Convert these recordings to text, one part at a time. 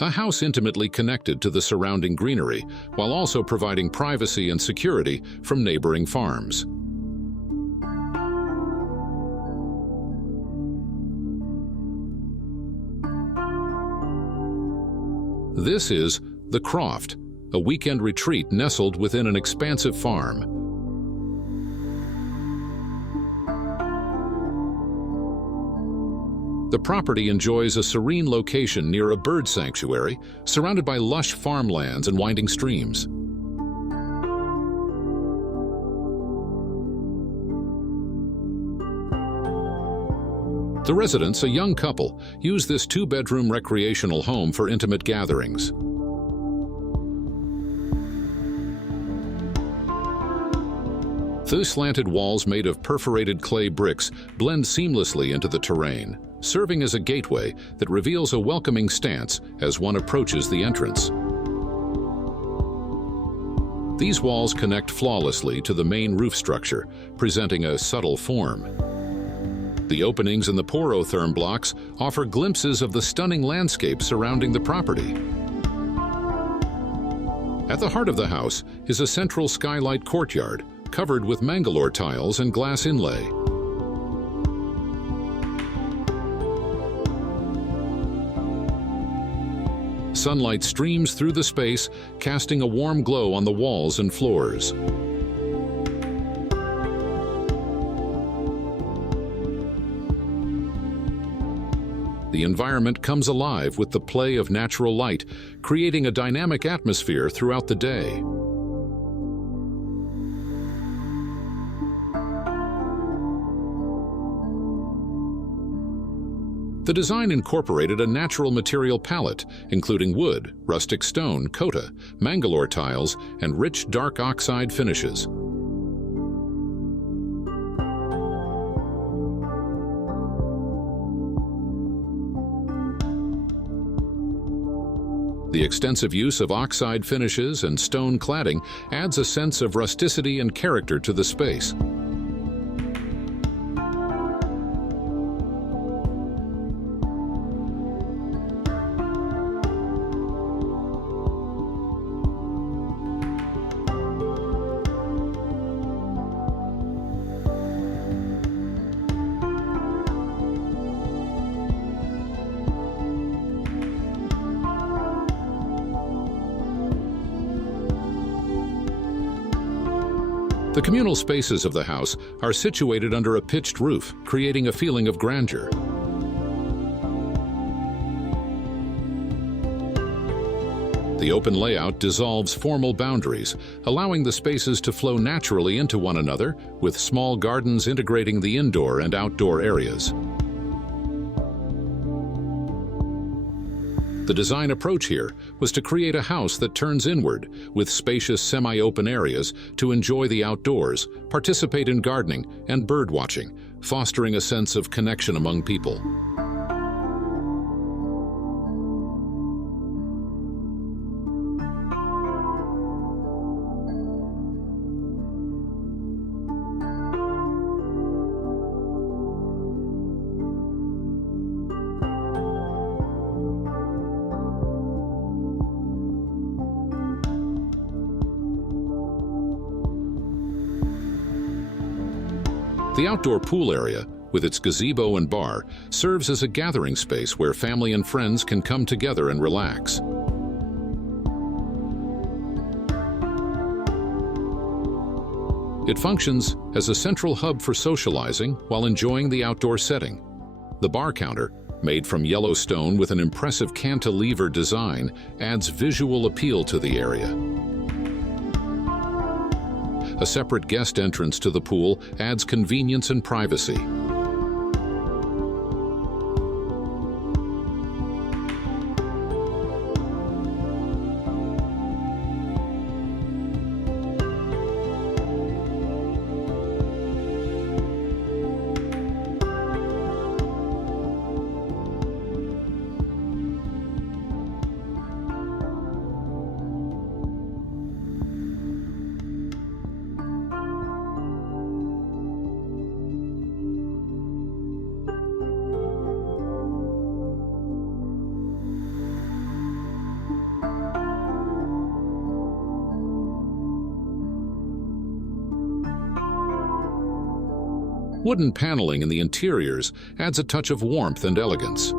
A house intimately connected to the surrounding greenery, while also providing privacy and security from neighboring farms. This is the Croft, a weekend retreat nestled within an expansive farm. The property enjoys a serene location near a bird sanctuary, surrounded by lush farmlands and winding streams. The residents, a young couple, use this two-bedroom recreational home for intimate gatherings. The slanted walls made of perforated clay bricks blend seamlessly into the terrain, serving as a gateway that reveals a welcoming stance as one approaches the entrance. These walls connect flawlessly to the main roof structure, presenting a subtle form. The openings in the porotherm blocks offer glimpses of the stunning landscape surrounding the property. At the heart of the house is a central skylight courtyard, covered with Mangalore tiles and glass inlay. Sunlight streams through the space, casting a warm glow on the walls and floors. The environment comes alive with the play of natural light, creating a dynamic atmosphere throughout the day. The design incorporated a natural material palette, including wood, rustic stone, kota, Mangalore tiles, and rich dark oxide finishes. The extensive use of oxide finishes and stone cladding adds a sense of rusticity and character to the space. The communal spaces of the house are situated under a pitched roof, creating a feeling of grandeur. The open layout dissolves formal boundaries, allowing the spaces to flow naturally into one another, with small gardens integrating the indoor and outdoor areas. The design approach here was to create a house that turns inward, with spacious semi-open areas to enjoy the outdoors, participate in gardening and bird watching, fostering a sense of connection among people. The outdoor pool area, with its gazebo and bar, serves as a gathering space where family and friends can come together and relax. It functions as a central hub for socializing while enjoying the outdoor setting. The bar counter, made from yellow stone with an impressive cantilever design, adds visual appeal to the area. A separate guest entrance to the pool adds convenience and privacy. Wooden paneling in the interiors adds a touch of warmth and elegance.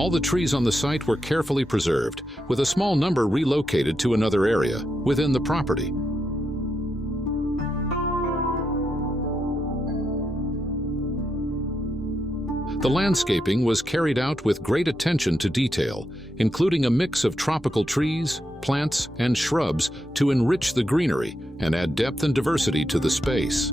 All the trees on the site were carefully preserved, with a small number relocated to another area within the property. The landscaping was carried out with great attention to detail, including a mix of tropical trees, plants, and shrubs to enrich the greenery and add depth and diversity to the space.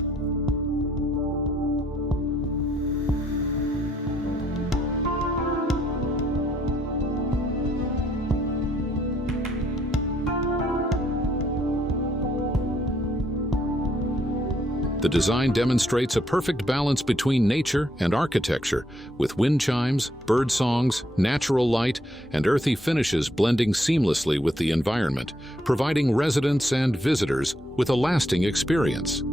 The design demonstrates a perfect balance between nature and architecture, with wind chimes, bird songs, natural light, and earthy finishes blending seamlessly with the environment, providing residents and visitors with a lasting experience.